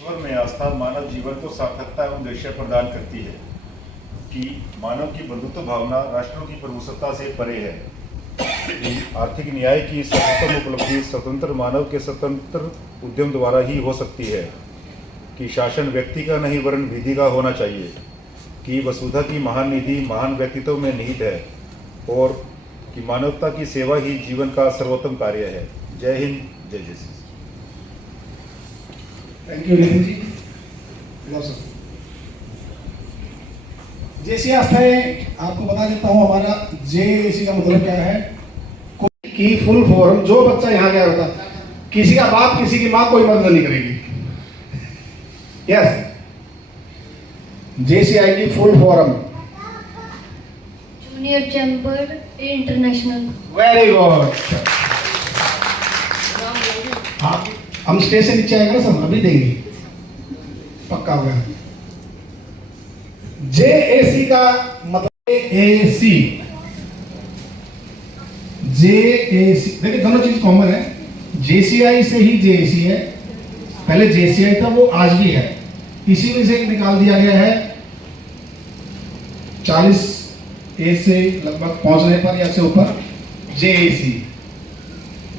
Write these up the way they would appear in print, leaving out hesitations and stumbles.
ईश्वर में आस्था मानव जीवन को सार्थकता एवं दृश्य प्रदान करती है कि मानव की बंधुत्व भावना राष्ट्रों की प्रभुसत्ता से परे है। आर्थिक न्याय की सर्वोत्तम उपलब्धि स्वतंत्र मानव के स्वतंत्र उद्यम द्वारा ही हो सकती है कि शासन व्यक्ति का नहीं वरन विधि का होना चाहिए, कि वसुधा की महान निधि महान व्यक्तित्व में निहित है और कि मानवता की सेवा ही जीवन का सर्वोत्तम कार्य है। जय हिंद, जय जय श्री। Thank you Nitin ji. जेसी आस्था है, आपको बता देता हूँ हमारा जेसी का मतलब क्या है। की फुल फॉर्म, जो बच्चा यहाँ गया होता, किसी का बाप किसी की माँ कोई मदद नहीं करेगी। यस, जेसीआई की full form junior chamber international. Very good. हाँ, हम स्टेज से नीचे आएंगे ना सब, अभी देंगे, पक्का हो गया। जेएसी का मतलब एसी, जेएसी देखिए दोनों चीज कॉमन है। जेसीआई से ही जेएसी है, पहले जेसीआई था वो आज भी है, इसी में से निकाल दिया गया है। 40 ए से लगभग पहुंचने पर या से ऊपर जेएसी।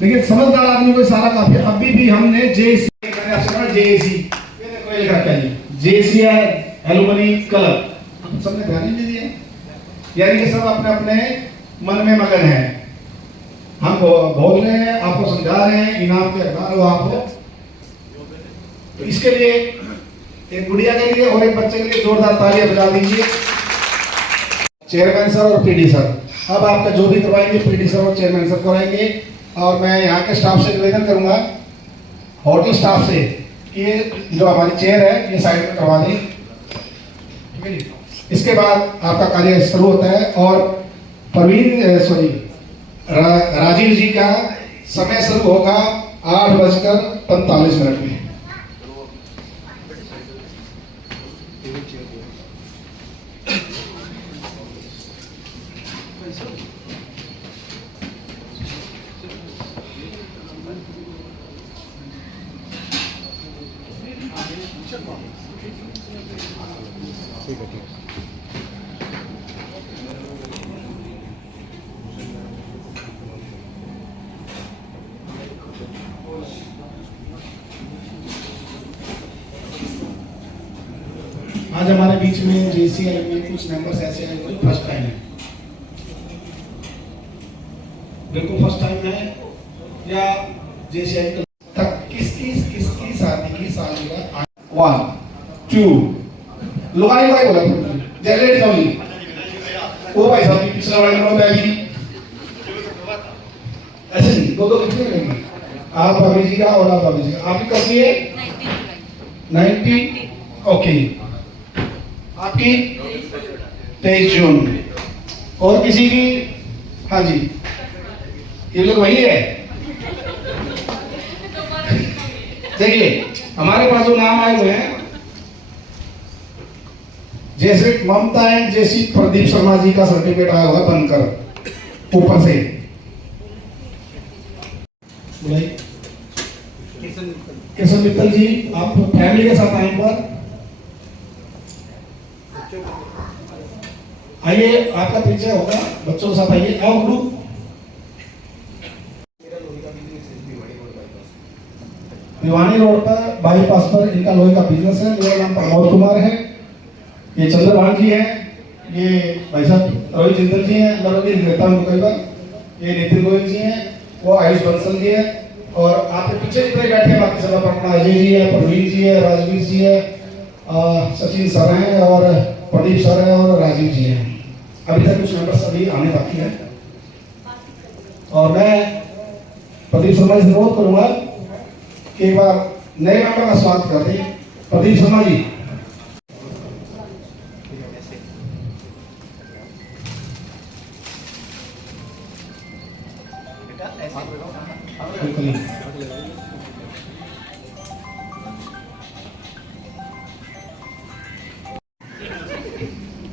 देखिए समझदार आदमी को सारा काफी है। अभी भी हमने जेएसी, मैंने आपसे कहा जेएसी, कोई लिखा क्या है जेसीआई एलुमनी क्लब, सबने ध्यान ही नहीं दिया। यानी कि सब अपने अपने मन में मगन है। हम बोल रहे हैं, आपको समझा रहे हैं, इनाम के हकदार हो आप हो। तो इसके लिए एक गुड़िया के लिए और एक बच्चे के लिए जोरदार तालियां बजा दीजिए। चेयरमैन सर और पीडी सर, अब आपका जो भी करवाएंगे पीडी सर और चेयरमैन सर करवाएंगे। और मैं यहाँ के स्टाफ से निवेदन करूंगा, होटल स्टाफ से, कि ये जो हमारी चेयर है ये साइड में करवा दें। ठीक है जी। इसके बाद आपका कार्य शुरू होता है और राजीव जी का समय शुरू होगा 8:45 में। ठीक है, ठीक है। आज हमारे बीच में जेसीआई में कुछ मेंबर्स ऐसे हैं जो फर्स्ट टाइम है, बिल्कुल फर्स्ट टाइम है, या जेसीआई तक किसकी शादी की सालगिरह 1 2 लुगाई बोला जनरेट ओनली। ओ भाई साहब पिछला वाला नंबर है जी, ऐसे नहीं दो कितने लेंगे आप? अभी जी का और आप अभी जी, आपकी कब की है? 90 ओके। आपकी 23 जून। और किसी की? हाँ जी, ये लोग वही है। देखिए हमारे पास जो नाम आए हुए हैं, जैसे ममता एंड जैसी प्रदीप शर्मा जी का सर्टिफिकेट आया हुआ बनकर ऊपर से। किशन मित्तल जी, आप फैमिली के साथ आए पर आइए, आपका परिचय होगा, बच्चों के साथ आइए। आओ ग्रुप। भिवानी रोड पर बाईपास पर इनका लोहे का बिजनेस है। मेरा नाम प्रमोद कुमार है। ये चंद्रभान जी हैं, ये भाई साहब रोहित जिंदल जी हैं, मैं भी रहता हूँ कई बार। ये नितिन गोयल जी हैं, वो आयुष बंसल जी है। और आपके पीछे जितने बैठे हैं बाकी सब अपना अजय जी है, प्रवीण जी है, राजवीर जी है, सचिन सर हैं और प्रदीप सर हैं और राजीव जी हैं। अभी तक कुछ मेंबर्स अभी आने बाकी है। और मैं प्रदीप शर्मा जी से अनुरोध करूंगा कि एक बार नए मेंबर का स्वागत कर दें। प्रदीप शर्मा जी।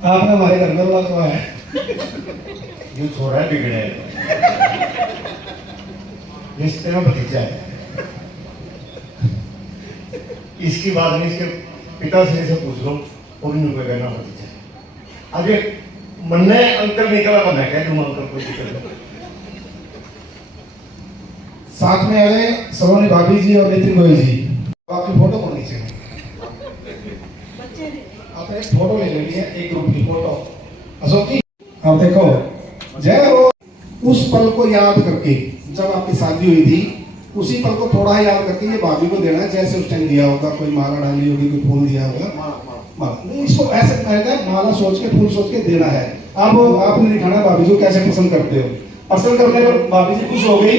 आपने हमारे घर में बोला तो है ये छोरा बिगड़े रिश्ते में भतीजा है। इसकी बात नहीं, इसके पिता से पूछ लो, और उनको कहना पड़ता है। आगे मन ने अंकल निकला तो मैं कह दूंगा अंकल को दिक्कत नहीं। साथ में आ गए सलोनी भाभी जी और नितिन गोयल जी। आपकी फोटो होनी चाहिए, आप एक फोटो ले लीजिए, एक ग्रुप की फोटो। अशोक जी आप देखो, जय हो। उस पल को याद करके, जब आपकी शादी हुई थी, उसी पल को थोड़ा ही याद करके ये भाभी को देना है, जैसे उस टाइम दिया होगा, कोई माला डाली होगी, कोई फूल दिया होगा, माला नहीं, इसको ऐसे कहता है, माला सोच के, फूल सोच के देना है। अब आपने दिखाना भाभी को कैसे पसंद करते हो। पसंद करने पर भाभी जी खुश हो गई।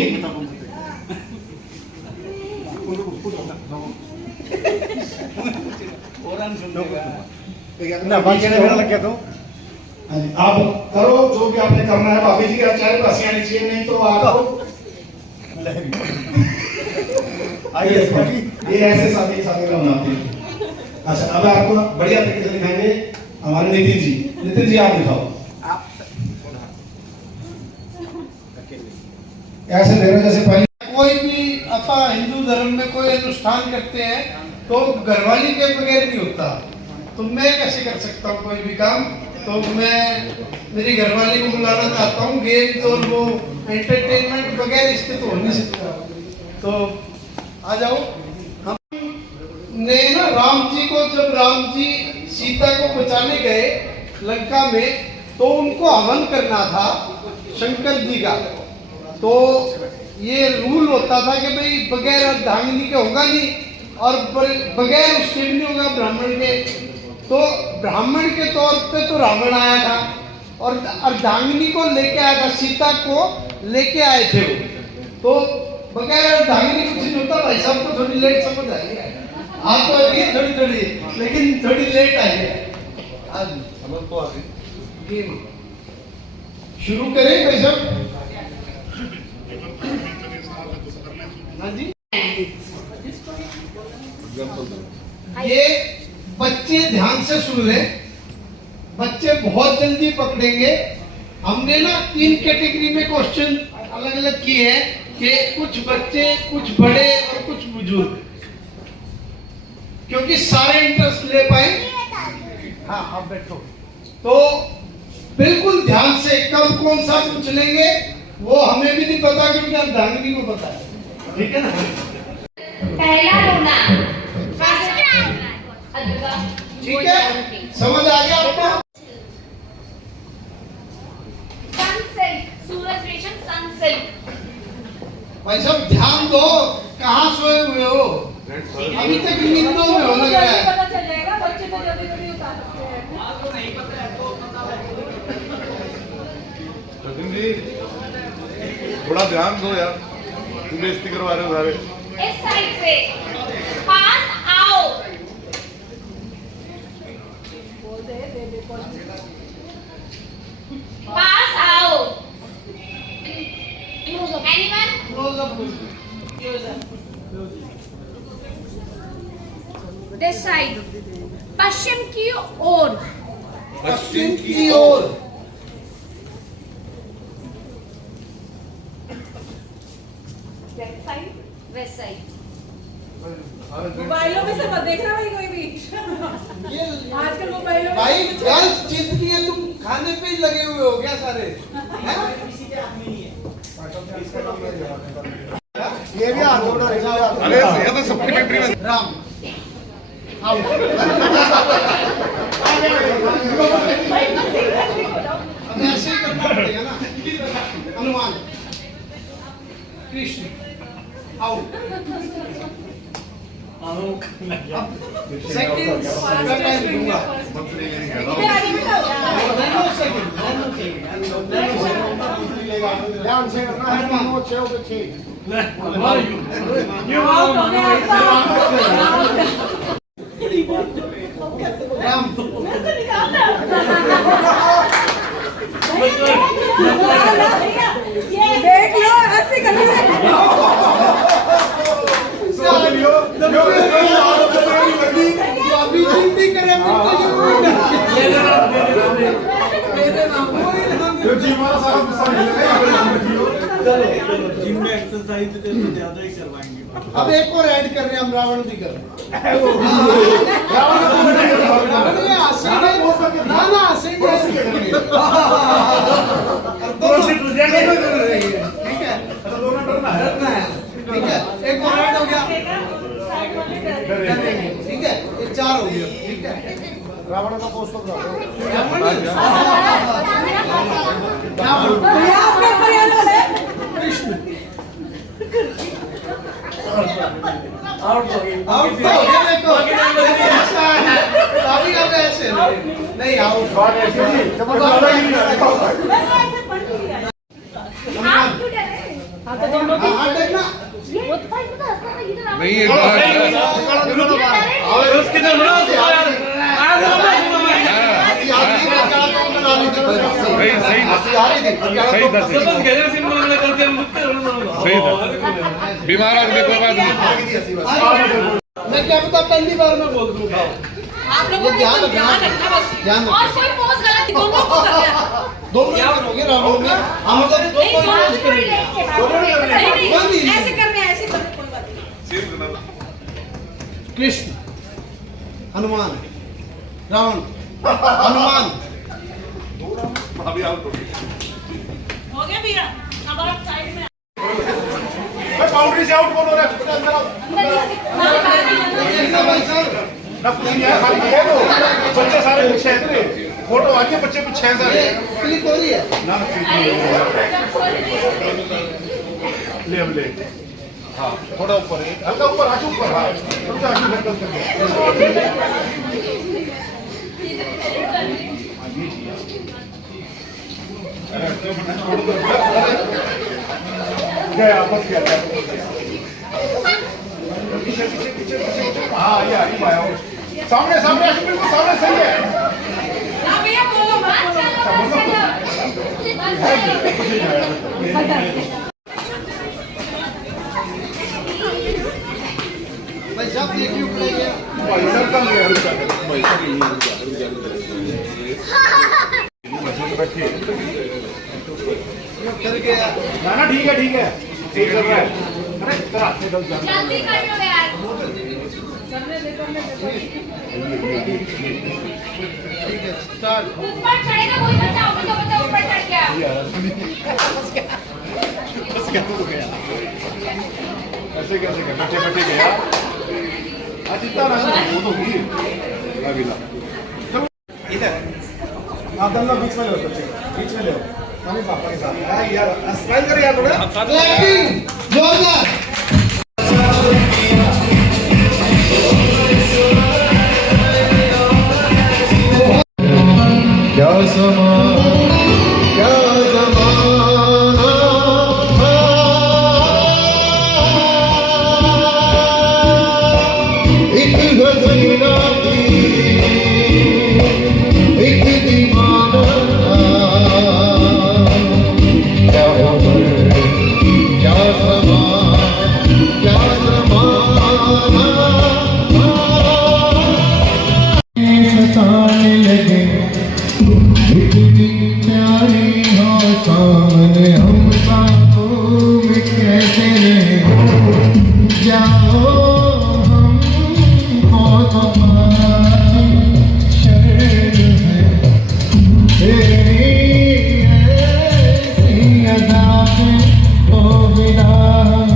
आप करो जो भी आपने करना है, भाभी जी के चेहरे पर हंसी आनी चाहिए, नहीं तो आपको ये ऐसे शादी का मनाते हैं। अच्छा, अब आपको बढ़िया तरीके से दिखाएंगे हमारे नितिन जी। नितिन जी आप दिखाओ, ऐसे दे रहे जैसे पहले। कोई भी अपा हिंदू धर्म में कोई अनुष्ठान करते हैं तो घरवाली के बगैर नहीं होता। तो मैं कैसे कर सकता हूँ कोई भी काम, तो मैं मेरी घरवाली को बुलाना चाहता हूँ। गेम तो वो एंटरटेनमेंट बगैर इसके तो हो नहीं सकता। तो आ जाओ। हमने ना राम जी को, जब राम जी सीता को बचाने गए लंका में, तो उनको हवन करना था शंकर जी का। तो ये रूल होता था कि भाई बगैर अर्धांगिनी के होगा नहीं, और बगैर उसके भी नहीं होगा ब्राह्मण के। तो ब्राह्मण के तौर पे तो रावण आया था और अर्धांगिनी को लेके आया था, सीता को लेके आए थे वो। तो बगैर अर्धांगिनी कुछ नहीं होता। भाई साहब को थोड़ी लेट समझ आई है, आप तो अभी थोड़ी लेकिन थोड़ी लेट आई है। आज समझ तो आ गई। गेम शुरू करें भाई साहब। हाँ जी, ये बच्चे ध्यान से सुन ले, बच्चे बहुत जल्दी पकड़ेंगे। हमने ना 3 कैटेगरी में क्वेश्चन अलग अलग किए हैं कि कुछ बच्चे, कुछ बड़े और कुछ बुजुर्ग, क्योंकि सारे इंटरेस्ट ले पाए। हाँ आप बैठो। तो बिल्कुल ध्यान से, कब कौन सा पूछ लेंगे वो हमें भी नहीं पता, क्योंकि अर्धांगिनी को पता है। ठीक है ना। पहला रोना, ठीक है, समझ आ गया आपको। सनसेट, सूरज रेशम सनसेट। भाई साहब ध्यान दो, कहाँ सोए हुए हो? अभी तक नींदों में हो लग रहा है। पता चल जाएगा, बच्चे तो जल्दी जल्दी उतार सकते हैं। रतन जी थोड़ा ध्यान दो यार, तुम बेइज्जती करवा रहे हो सारे। इस साइड से पास आओ। पास आओ। Anyone? Close up. This side, पश्चिम की ओर। पश्चिम की ओर। West side. मोबाइलों में से मत देखना भाई कोई भी। ये आजकल मोबाइलों में भाई गर्ल्स जितनी है, तुम खाने पे ही लगे हुए हो क्या सारे? ये भी हाथ जोड़ रहे हैं। अरे ये तो सप्लीमेंट्री में राम आओ। अब ऐसे ही करना पड़ेगा ना। हनुमान, कृष्ण आओ। सेकंड का टाइम दूंगा। ध्यान से करना है, नौ 6 पे 6। राम देख लो, ऐसे कर अभी जिंदगी करे जिम में एक्सरसाइज ज्यादा ही करवाएंगे। अब एक और ऐड कर रहे हैं हम, रावण भी कर रहे हैं। रावण में हंसेंगे ना, हंसेंगे ठीक है, डरना है ठीक है। एक और ऐड हो गया, ठीक है, ये 4 हो गया ठीक है। रावण का पोस्ट ये आपके परिवार है आउट तो हो गया देखो, अभी अब ऐसे नहीं आउट आप क्यों डर रहे हैं? हाँ तो दोनों भी हाँ देखना ये वो तो भाई पता है ये तो रावण नहीं, ये डरे बीमार आदमी कोई बात नहीं। मैं क्या पता पहली बार में बोल दूँ। आप लोगों को ध्यान रखना बस। ध्यान और कोई पोज गलत दोनों को कर दिया दोनों करोगे रावण में, हम तो दो नहीं कोई दोनों पोज भी करेंगे। लेके नहीं ऐसे करने ऐसे करने कोई बात नहीं। कृष्ण, हनुमान, रावण, हनुमान। अभी आउट हो गई। हो गया भैया, अब आप साइड में बाउंड्री से आउट कौन हो रहा है? अंदर आओ। देखना भाई साहब, ना कुछ नहीं है, खाली ये दो बच्चे सारे पीछे हैं तेरे। फोटो आगे बच्चे पीछे हैं सारे। ये क्लिक हो रही है। ना ले अब ले। हाँ थोड़ा ऊपर है, हल्का ऊपर आगे ऊपर। हाँ थोड़ा आगे हल्का ऊपर। गया बस गया। पीछे पीछे पीछे पीछे। हाँ ये आगे आया। सामने सामने आगे बिल्कुल सामने सही है। ना भैया बोलो मत। भाई साहब ये क्यों play गया? भाई साहब कम गया रुका बैठिए। चल गया। ना ना ठीक है ठीक है ठीक चल रहा है। अरे जरा जल्दी कर लो यार ठीक है स्टार्ट। ऊपर चढ़ेगा कोई बच्चा अभी तो बच्चा ऊपर चढ़ गया ऐसे कैसे कर बच्चे बैठे गया। आज इतना ना वो तो हुई अभी ला इधर आप दोनों बीच में ले बच्चे बीच में ले मम्मी पापा के साथ। यार स्माइल करो यार थोड़ा। Clapping, जोरदार। क्या समा क्या जमाना एक हसीना की एक दीवाना क्या उम्र क्या समा क्या जमाना सताने लगे इतनी प्यारी हो सामने हम बातों में कैसे रहे जाओ हम बहुत हमारी शर्म है तेरी ऐसी अदा पे ओ विदा है।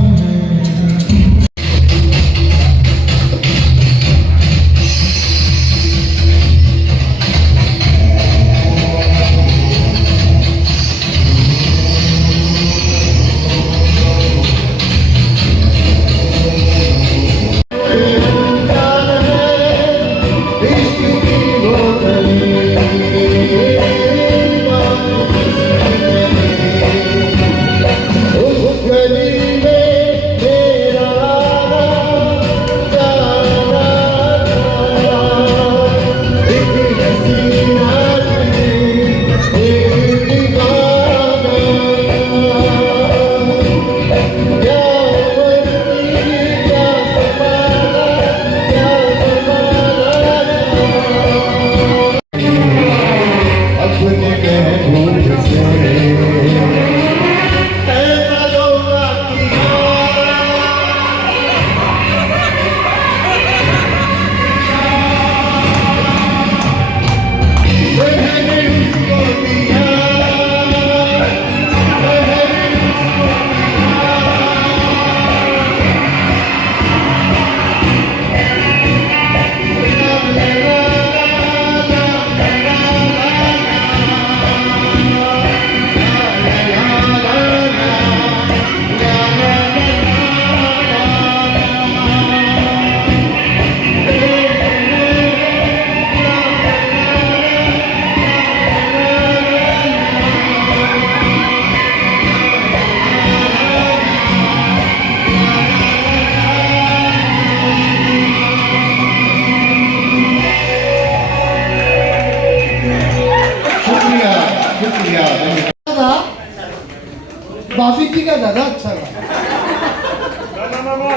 जी का ज्यादा अच्छा लगा।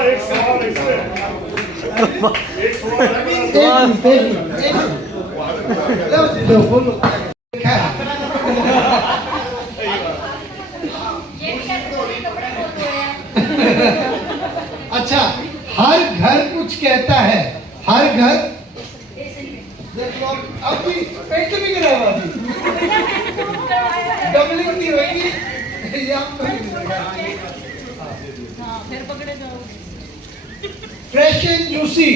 एक सवाल एक मिनट। लो, बोलो। क्या? ये भी कैसे बोली कपड़े बहुत हुए हैं। अच्छा, हर घर कुछ कहता है, हर घर देखो अभी पेंट भी कराया अभी डबलिंग नहीं होगी ये आप फिर पकड़े जाओ। Fresh and juicy,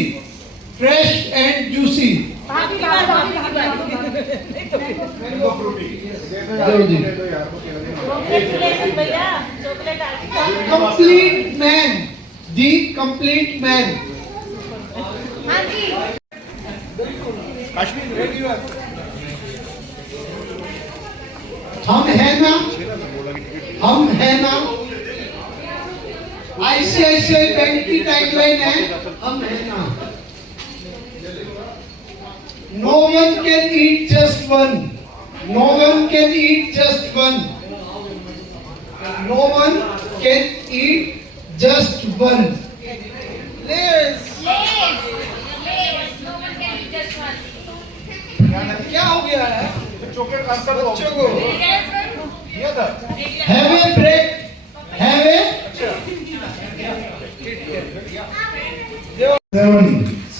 fresh and juicy. भाभी चॉकलेट भैया, चॉकलेट कंप्लीट मैन, दी कंप्लीट मैन। हाँ जी हम है ना, हम है ना। आईसीआईसीआई बैंक की टैगलाइन है, हम है ना। No one can eat just one. No one can eat just one. No one can eat just one. Yes. Less no one can eat just one क्या हो गया है चॉकलेट आंसर बच्चों को? दिया था। Have a break. Have a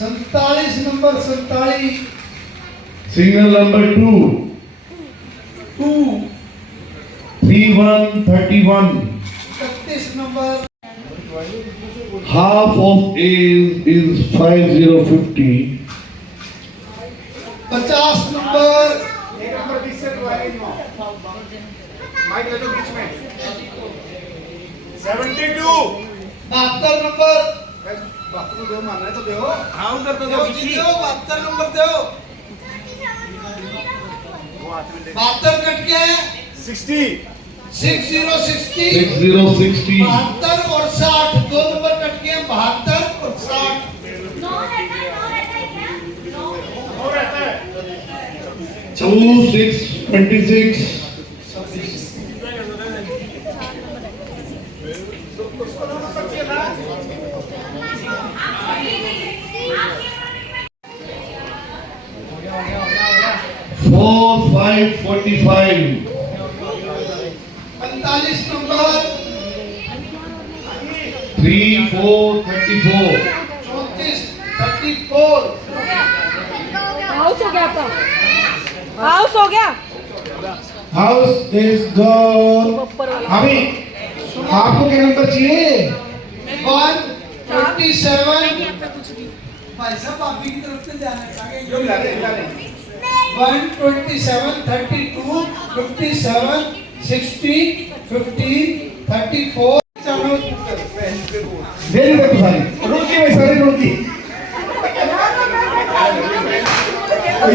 47 number 47 Signal number 2, 2 3131. 31 number Half of A is 5050. 50 number एक number 20 से माइक ले लो बीच में 72 72 नंबर बापू दो मानना है तो दो हाँ उधर तो दो 72 नंबर दो 72 कट के 60 60 6060. 72 और 60 दो नंबर कट गए 72 और 60 नो रहता है क्या नो हो रहता है 2626. Four, 5, 45. 45 नंबर 3, 4, 34. 34 34 हाउस हो गया आपका, हाउस हो गया। House is gone. अभी आपको क्या नंबर चाहिए? 127 भाई साहब आप की तरफ से जाना है 127 32 57 60 15 34 चलो वेरी गुड सारी रुकी भाई सारी रुकी।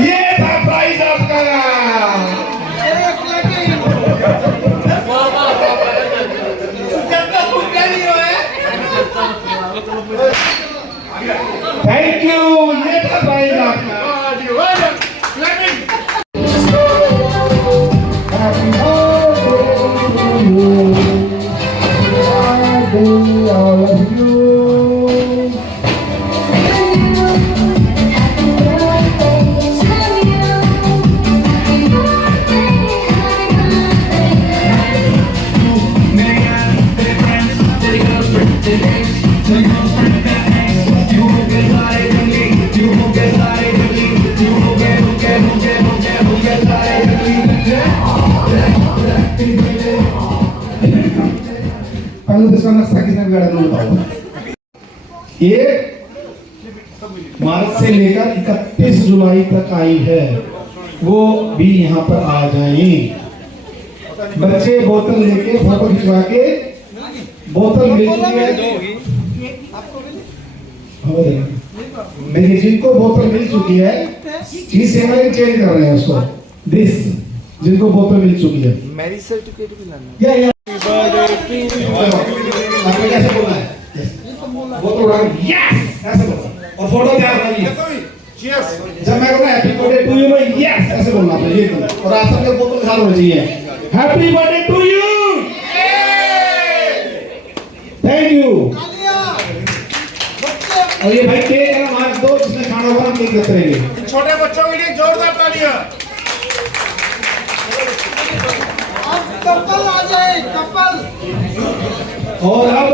ये था प्राइस आपका। एक लगे थैंक यू। ये था प्राइस आपका। Happy birthday to you. Birthday all of you. पहले तो इसका नक्शा किसने बिगाड़ा मैं बताऊंगा। 1 मार्च से लेकर 31 जुलाई तक आई है, वो भी यहाँ पर आ जाएं। बच्चे बोतल लेके फोटो खिंचवा के बोतल मिल चुकी है। देखिए जिनको बोतल मिल चुकी है जी सेवन चेंज कर रहे हैं उसको दिस जिनको बोतल मिल चुकी है मैरिज सर्टिफिकेट भी लाना या आपको कैसे बोलना है बोतल उड़ा यस ऐसे बोलना और फोटो तैयार करिए चीयर्स जब मैं कहूँगा हैप्पी बर्थडे टू यू में यस ऐसे बोलना आपने ये और आप सबके बोतल खा होना चाहिए हैप्पी बर्थडे टू यू और ये भाई केक है ना मार्क दो, जिसने खाना होगा केक देते रहेंगे। छोटे बच्चों के लिए जोरदार तालियां। कपल आ जाए, कपल। और अब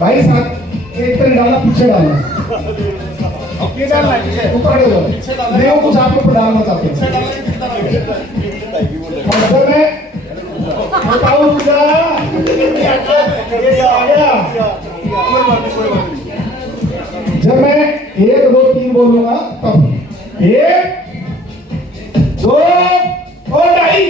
भाई साहब केक पर डालना, पीछे डालना, ये डालना है पीछे। ऊपर खड़े हो जाओ। मैं वो कुछ आप लोग डालना चाहते हैं। और जब मैं बताऊं पूजा ये आ गया, जब मैं 1 2 3 बोलूंगा तब 1 2 और ढाई।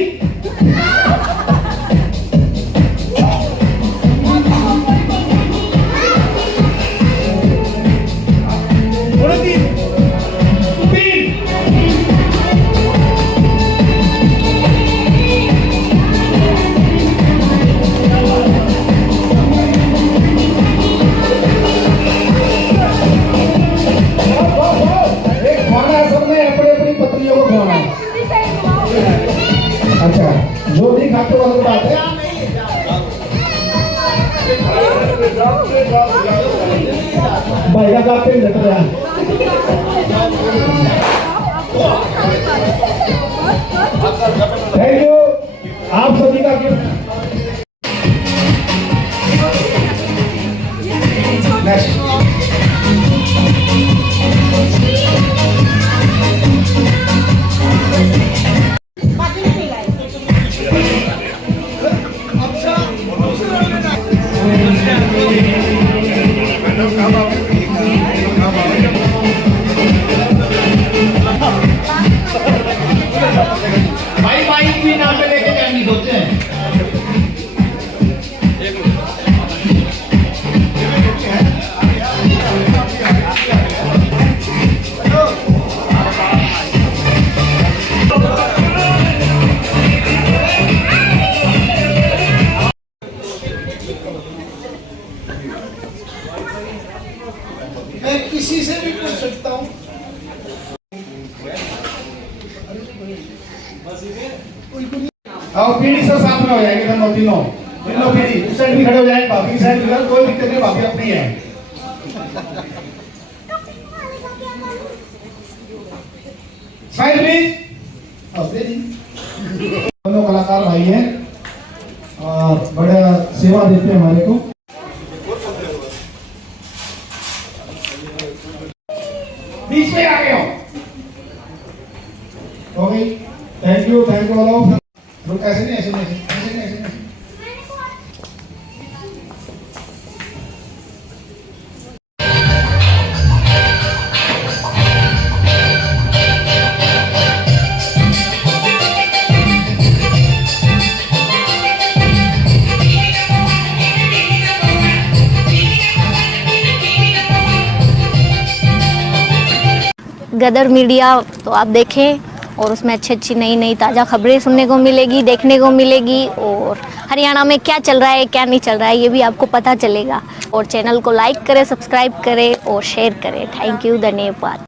अच्छा, जो भी खाते वाली बात है। भैया जाते हैं लेटर यार। थैंक यू आप सभी का गिफ्ट। नेक्स्ट भाई बाइक भी नाम पे लेके जाएंगे सोचते हैं। मैं किसी से भी पूछ सकता हूँ। और पीढ़ी से सामने हो जाएगी, तीनों पीढ़ी उस साइड भी खड़े हो जाएंगे, बाकी साइड भी, कोई दिक्कत नहीं, बाकी अपनी है। Smile please. दोनों कलाकार भाई हैं और बड़ा सेवा देते हैं हमारे को। बीच में आ गए हो गई। थैंक यू वालों। रुक, ऐसे नहीं, ऐसे नहीं, ऐसे नहीं, ऐसे नहीं। गदर मीडिया तो आप देखें और उसमें अच्छी अच्छी नई नई ताज़ा खबरें सुनने को मिलेगी, देखने को मिलेगी, और हरियाणा में क्या चल रहा है क्या नहीं चल रहा है ये भी आपको पता चलेगा। और चैनल को लाइक करें, सब्सक्राइब करें और शेयर करें। थैंक यू, धन्यवाद।